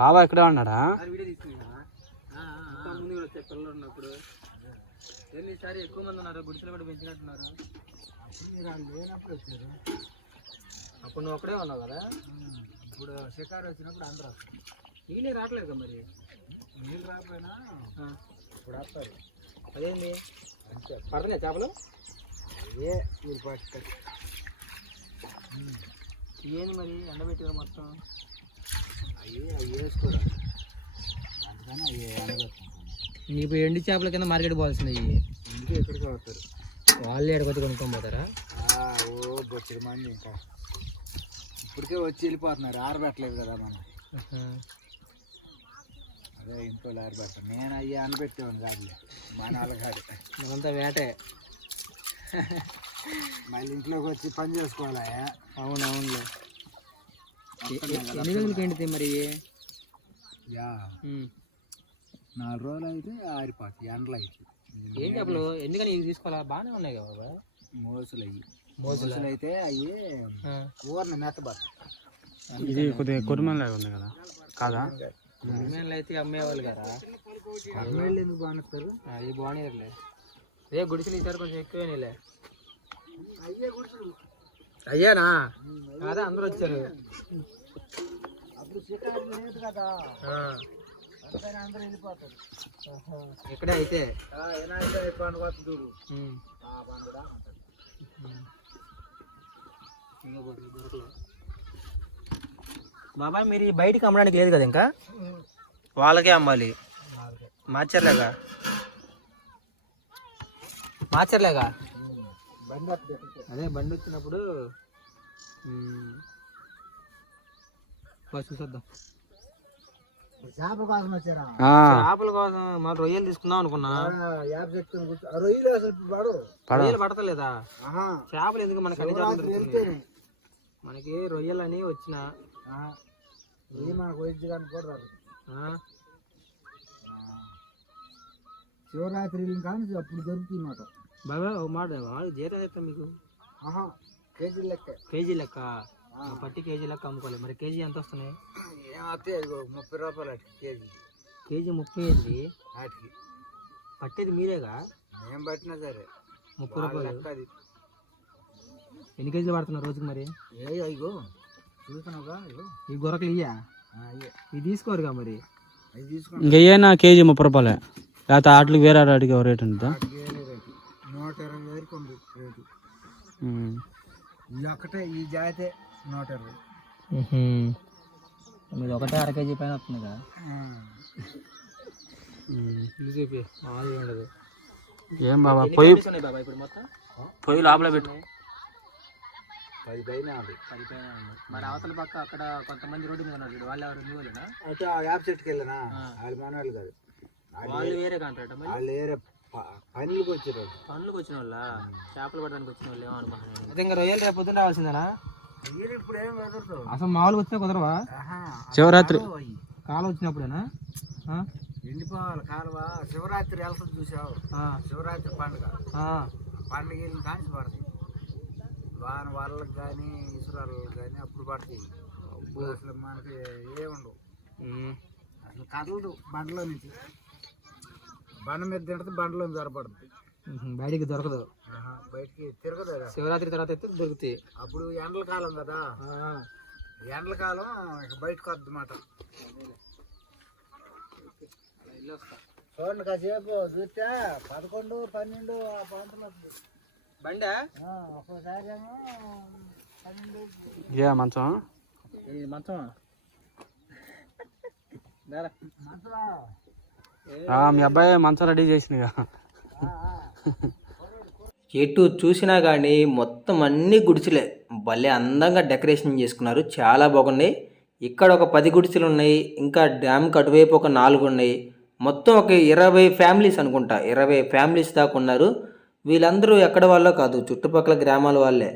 బాబా ఎక్కడే ఉన్నాడా? వీడియో తీసుకున్నా ముందు కూడా వచ్చాయి పిల్లలు ఉన్నప్పుడు. ఈసారి ఎక్కువ మంది ఉన్నారు, గుడిసెలు కూడా పెంచినట్టున్నారు. లేనప్పుడు వచ్చారు. అప్పుడు నువ్వు అక్కడే ఉన్నావు కదా. ఇప్పుడు షికారు వచ్చినప్పుడు అందరూ వస్తారు. నీళ్ళే రావట్లేదు కదా మరి. నీళ్ళు రాకపోయినా ఇప్పుడు వస్తారు. అదేంటి పడతలే చేపలు? అదే మీరు పట్టుతారు. ఏంది మరి ఎండబెట్టారు మొత్తం? అవి వేసుకోవాలి. అందుకని అవి ఎండబెట్టుకుంటాను. నీకు ఎండి చేపల కింద మార్కెట్ పోవాల్సింది. ఇంటికి ఎక్కడికి వస్తారు వాళ్ళే ఎడకొచ్చి కొనుక్కొని పోతారా? ఓ బొచ్చుడు మంది ఇంకా ఇప్పటికే వచ్చి వెళ్ళిపోతున్నారు. ఆరబెట్టలేదు కదా మనం. అదే ఇంట్లో ఆరబెట్టాను. నేను అయ్యి అనబెట్టేవాను కాదులే, మన వాళ్ళగాడు. మనంతా వేటే. మళ్ళీ ఇంట్లోకి వచ్చి పని చేసుకోవాలా? అవునవునులే. ఎన్ని రోజులకి ఏంటి మరి? 4 రోజులు అయితే ఆరిపోతాయి ఎండలు అయితే. ఏం చెప్పలు ఎందుకని ఇవి తీసుకోవాలా? బాగానే ఉన్నాయి కదా బాబా. మోసులు అయ్యి మోసులు అయితే అవి ఊరిని మెత్తబడతాయి. ఇది కొద్దిగా కొరిమేనలాగా ఉంది కదా, కాదా? కొరిమేనలు అయితే అమ్మేవాళ్ళు కదా. కొరిమేళ్ళు ఎందుకు బాగున్నారు? అవి బాగున్నాయిలే. అదే గుడిసెలు ఇచ్చారు కొంచెం ఎక్కువేనేలే. అయ్యానా కాదా అందరూ వచ్చారు. అందరూ వెళ్ళిపోతారు ఇక్కడే అయితే. బాబాయ్ మీరు బయటికి అమ్మడానికి లేదు కదా, ఇంకా వాళ్ళకే అమ్మాలి. మార్చర్లేగా అదే బండి వచ్చినప్పుడు చూసేద్దాం. చేపల కోసం వచ్చారా? చేపల కోసం మా రొయ్యలు తీసుకుందాం అనుకున్నా. రొయ్యలు పడతలేదా? చేపలు ఎందుకు మనకి అన్ని చేపలు దొరుకుతుంది. మనకి రొయ్యలు అని వచ్చిన శివరాత్రి కానీ అప్పుడు దొరుకుతుంది మాట. బాబా ఒక మాట జీతం చెప్తాం మీకు. కేజీ లెక్క పట్టి కేజీ లెక్క అమ్ముకోవాలి. మరి కేజీ ఎంత వస్తున్నాయి? 30 రూపాయలు కేజీ. కేజీ 30 ఏంటి? పట్టేది మీరేగా? మేము పట్టినా సరే 30 రూపాయలు లెక్క. అది ఎన్ని కేజీలు పడుతున్నారు రోజుకి మరి? అయ్యో చూస్తున్నావుగా, ఈ గొరకలు ఇయ్యా ఇవి తీసుకోరుగా మరి. అవి తీసుకోండి. ఇంకేనా కేజీ 30 రూపాయలే, లేకపోతే వాటికి వేరే అడిగే రేట్ ఉంటుందా? 120 వరకు ఉంది రేటు. ఇది ఒకటే ఈ జాతే 120. మీరు ఒకటే 1/2 కేజీ పైన వస్తుంది కదా. ఇది చూపి మాది ఉండదు. ఏం బాబా పొయ్యి బాబా ఇప్పుడు మొత్తం పొయ్యి లోపల పెట్టు. 10 పైన 10 పైన. మరి అవతల పక్క అక్కడ కొంతమంది రోడ్డు మీద ఉన్నారు, వాళ్ళు ఎవరు మీ వాళ్ళేనా? అటు యాప్ చెట్టుకి వెళ్ళినా వాళ్ళు మనవాళ్ళు కాదు, వాళ్ళు వేరే కాంట్రాక్ట్. వాళ్ళు వేరే పనులకు వచ్చారు. పనులకు వచ్చిన వాళ్ళ చేపలు పడడానికి వచ్చిన వాళ్ళు ఏమనుకుంటున్నాను. అయితే ఇంకా రొయ్యలు రేపు పొద్దున రావాల్సిందేనా? ఇప్పుడు ఏం కుదరదు అసలు. మామూలుగా వచ్చినా కుదరవా? శివరాత్రి కాలం వచ్చినప్పుడేనా ఎండిపోవాలి కాలువ. శివరాత్రి వెళ్తుంది చూసావు? శివరాత్రి పండుగ వెళ్ళిన కానీ పడుతుంది. వాన వాళ్ళకి కానీ ఇసురాళ్ళకి కానీ అప్పుడు పడుతుంది. అసలు మనకి ఏముండవు అసలు. కదలదు బండలో నుంచి. బండ మీద తింటే బండలో జరపడుతుంది, బయటికి దొరకదు. బయటికి తిరగదు. శివరాత్రి తర్వాత అయితే దొరుకుతాయి. అప్పుడు ఎండల కాలం కదా, ఎండల కాలం ఇక బయటకు వద్దు మాట. చూడండి కాసేపు చూస్తే 11, 12 ఆ ప్రాంతంలో బండి ఒక్కోసారి ఏమో 12. మంచం మంచం మీ అబ్బాయి మంచం రెడీ చేసిందిగా. ఎటు చూసినా కానీ మొత్తం అన్ని గుడిసెలే. భలే అందంగా డెకరేషన్ చేసుకున్నారు, చాలా బాగున్నాయి. ఇక్కడ ఒక 10 గుడిసెలు ఉన్నాయి, ఇంకా డ్యామ్కి అటువైపు ఒక 4 ఉన్నాయి. మొత్తం ఒక 20 ఫ్యామిలీస్ అనుకుంటా, 20 ఫ్యామిలీస్ దాకా ఉన్నారు. వీళ్ళందరూ ఎక్కడ వాళ్ళో కాదు, చుట్టుపక్కల గ్రామాల వాళ్ళే.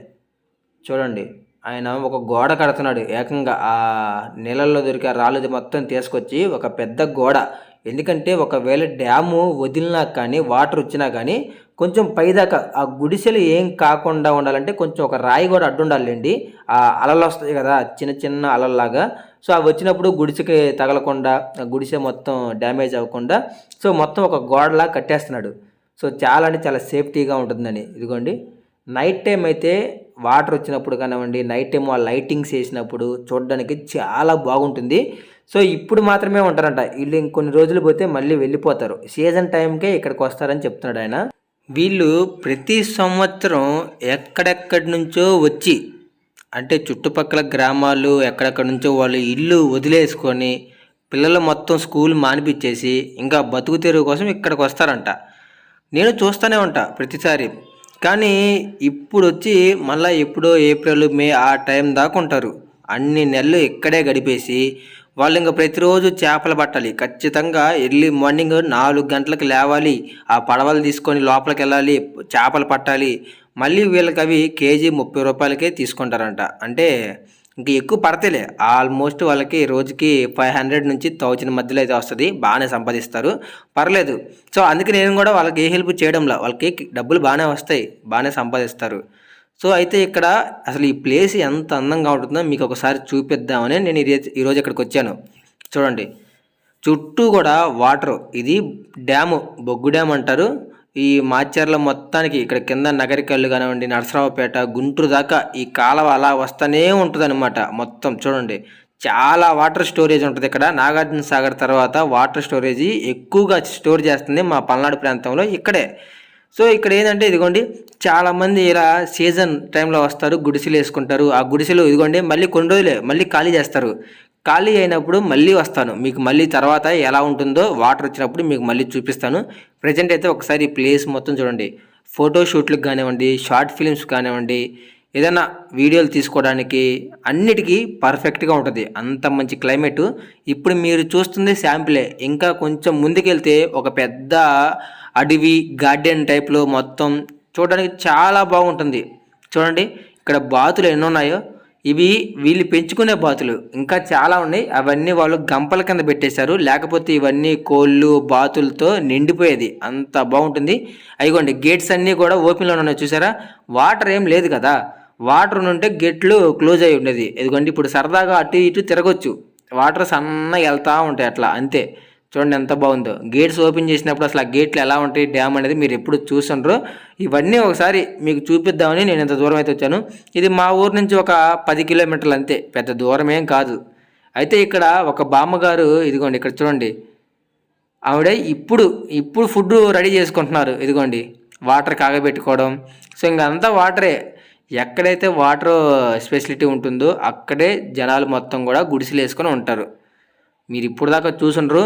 చూడండి, ఆయన ఒక గోడ కడుతున్నాడు ఏకంగా. ఆ నీళ్ళల్లో దొరికే రాళ్ళది మొత్తం తీసుకొచ్చి ఒక పెద్ద గోడ. ఎందుకంటే ఒకవేళ డ్యాము వదిలినా కానీ వాటర్ వచ్చినా కానీ కొంచెం పైదాకా ఆ గుడిసెలు ఏం కాకుండా ఉండాలంటే కొంచెం ఒక రాయి కూడా అడ్డు ఉండాలండి. ఆ అలలు వస్తాయి కదా, చిన్న చిన్న అలల్లాగా. సో అవి వచ్చినప్పుడు గుడిసెకి తగలకుండా, గుడిసె మొత్తం డ్యామేజ్ అవ్వకుండా సో మొత్తం ఒక గోడలా కట్టేస్తున్నాడు. సో చాలా అంటే చాలా సేఫ్టీగా ఉంటుందని. ఇదిగోండి నైట్ టైం అయితే వాటర్ వచ్చినప్పుడు కానివ్వండి, నైట్ టైం ఆ లైటింగ్స్ వేసినప్పుడు చూడడానికి చాలా బాగుంటుంది. సో ఇప్పుడు మాత్రమే ఉంటారంట వీళ్ళు, ఇంకొన్ని రోజులు పోతే మళ్ళీ వెళ్ళిపోతారు. సీజన్ టైంకే ఇక్కడికి వస్తారని చెప్తున్నాడు ఆయన. వీళ్ళు ప్రతి సంవత్సరం ఎక్కడెక్కడి నుంచో వచ్చి, అంటే చుట్టుపక్కల గ్రామాలు ఎక్కడెక్కడి నుంచో వాళ్ళు ఇల్లు వదిలేసుకొని పిల్లలు మొత్తం స్కూల్ మానిపించేసి ఇంకా బతుకు తెరువు కోసం ఇక్కడికి వస్తారంట. నేను చూస్తూనే ఉంటా ప్రతిసారి. కానీ ఇప్పుడు వచ్చి మళ్ళీ ఎప్పుడో ఏప్రిల్ మే ఆ టైం దాకా ఉంటారు. అన్ని నెలలు ఇక్కడే గడిపేసి వాళ్ళు ఇంకా ప్రతిరోజు చేపలు పట్టాలి. ఖచ్చితంగా ఎర్లీ మార్నింగ్ 4 గంటలకు లేవాలి, ఆ పడవలు తీసుకొని లోపలికి వెళ్ళాలి, చేపలు పట్టాలి. మళ్ళీ వీళ్ళకి అవి కేజీ 30 రూపాయలకే తీసుకుంటారంట. అంటే ఇంక ఎక్కువ పడతలే, ఆల్మోస్ట్ వాళ్ళకి రోజుకి 500 నుంచి 1000 మధ్యలో అయితే వస్తుంది. బాగానే సంపాదిస్తారు, పర్లేదు. సో అందుకే నేను కూడా వాళ్ళకి ఏ హెల్ప్ చేయడంలా, వాళ్ళకి డబ్బులు బాగానే వస్తాయి, బాగానే సంపాదిస్తారు. సో అయితే ఇక్కడ అసలు ఈ ప్లేస్ ఎంత అందంగా ఉంటుందో మీకు ఒకసారి చూపిద్దామని నేను ఈరోజు ఇక్కడికి వచ్చాను. చూడండి చుట్టూ కూడా వాటర్. ఇది డ్యాము, బొగ్గు డ్యామ్ అంటారు. ఈ మాచర్ల మొత్తానికి ఇక్కడ కింద నగరికల్లు కానివ్వండి, నరసరావుపేట, గుంటూరు దాకా ఈ కాలువ అలా వస్తూనే ఉంటుంది అనమాట. మొత్తం చూడండి చాలా వాటర్ స్టోరేజ్ ఉంటుంది ఇక్కడ. నాగార్జున సాగర్ తర్వాత వాటర్ స్టోరేజ్ ఎక్కువగా స్టోర్ చేస్తుంది మా పల్నాడు ప్రాంతంలో ఇక్కడే. సో ఇక్కడ ఏంటంటే ఇదిగోండి చాలామంది ఇలా సీజన్ టైంలో వస్తారు, గుడిసెలు వేసుకుంటారు. ఆ గుడిసెలు ఇదిగోండి మళ్ళీ కొన్ని రోజులే మళ్ళీ ఖాళీ చేస్తారు. ఖాళీ అయినప్పుడు మళ్ళీ వస్తాను, మీకు మళ్ళీ తర్వాత ఎలా ఉంటుందో వాటర్ వచ్చినప్పుడు మీకు మళ్ళీ చూపిస్తాను. ప్రజెంట్ అయితే ఒకసారి ఈ ప్లేస్ మొత్తం చూడండి. ఫోటోషూట్లకు కానివ్వండి, షార్ట్ ఫిలిమ్స్ కానివ్వండి, ఏదైనా వీడియోలు తీసుకోవడానికి అన్నిటికీ పర్ఫెక్ట్గా ఉంటుంది. అంత మంచి క్లైమేటు. ఇప్పుడు మీరు చూస్తుంది శాంపిలే. ఇంకా కొంచెం ముందుకెళ్తే ఒక పెద్ద అడవి గార్డెన్ టైప్లో మొత్తం చూడడానికి చాలా బాగుంటుంది. చూడండి ఇక్కడ బాతులు ఎన్ని ఉన్నాయో. ఇవి వీళ్ళు పెంచుకునే బాతులు, ఇంకా చాలా ఉన్నాయి. అవన్నీ వాళ్ళు గంపల కింద పెట్టేశారు, లేకపోతే ఇవన్నీ కోళ్ళు బాతులతో నిండిపోయేది. అంత బాగుంటుంది. అయిగోండి గేట్స్ అన్నీ కూడా ఓపెన్లో ఉన్నాయి చూసారా. వాటర్ ఏం లేదు కదా, వాటర్ ఉంటే గేట్లు క్లోజ్ అయి ఉండేది. ఇదిగోండి ఇప్పుడు సరదాగా అటు ఇటు తిరగొచ్చు, వాటర్ సన్నగా వెళ్తూ ఉంటాయి అట్లా, అంతే. చూడండి ఎంత బాగుందో. గేట్స్ ఓపెన్ చేసినప్పుడు అసలు ఆ గేట్లు ఎలా ఉంటాయి, డ్యామ్ అనేది మీరు ఎప్పుడు చూసుండ్రో. ఇవన్నీ ఒకసారి మీకు చూపిద్దామని నేను ఇంత దూరం అయితే వచ్చాను. ఇది మా ఊరు నుంచి ఒక 10 కిలోమీటర్లు అంతే, పెద్ద దూరం ఏం కాదు. అయితే ఇక్కడ ఒక బామ్మగారు ఇదిగోండి ఇక్కడ చూడండి, ఆవిడ ఇప్పుడు ఫుడ్ రెడీ చేసుకుంటున్నారు. ఇదిగోండి వాటర్ కాగబెట్టుకోవడం. సో ఇంకంతా వాటరే. ఎక్కడైతే వాటర్ ఫెసిలిటీ ఉంటుందో అక్కడే జనాలు మొత్తం కూడా గుడిసెలు వేసుకొని ఉంటారు. మీరు ఇప్పుడు దాకా చూసుండ్రు.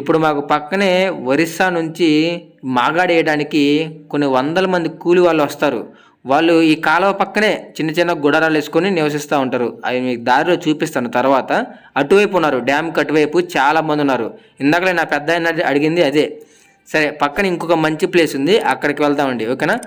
ఇప్పుడు మాకు పక్కనే ఒరిస్సా నుంచి మాగాడి వేయడానికి కొన్ని 100 మంది కూలి వాళ్ళు వస్తారు. వాళ్ళు ఈ కాలువ పక్కనే చిన్న చిన్న గుడారాలు వేసుకొని నివసిస్తూ ఉంటారు. అవి మీకు దారిలో చూపిస్తాను తర్వాత. అటువైపు ఉన్నారు, డ్యామ్కి అటువైపు చాలా మంది ఉన్నారు. ఇందాకలే నా పెద్ద ఆయన అడిగింది అదే. సరే పక్కన ఇంకొక మంచి ప్లేస్ ఉంది, అక్కడికి వెళ్తామండి, ఓకేనా.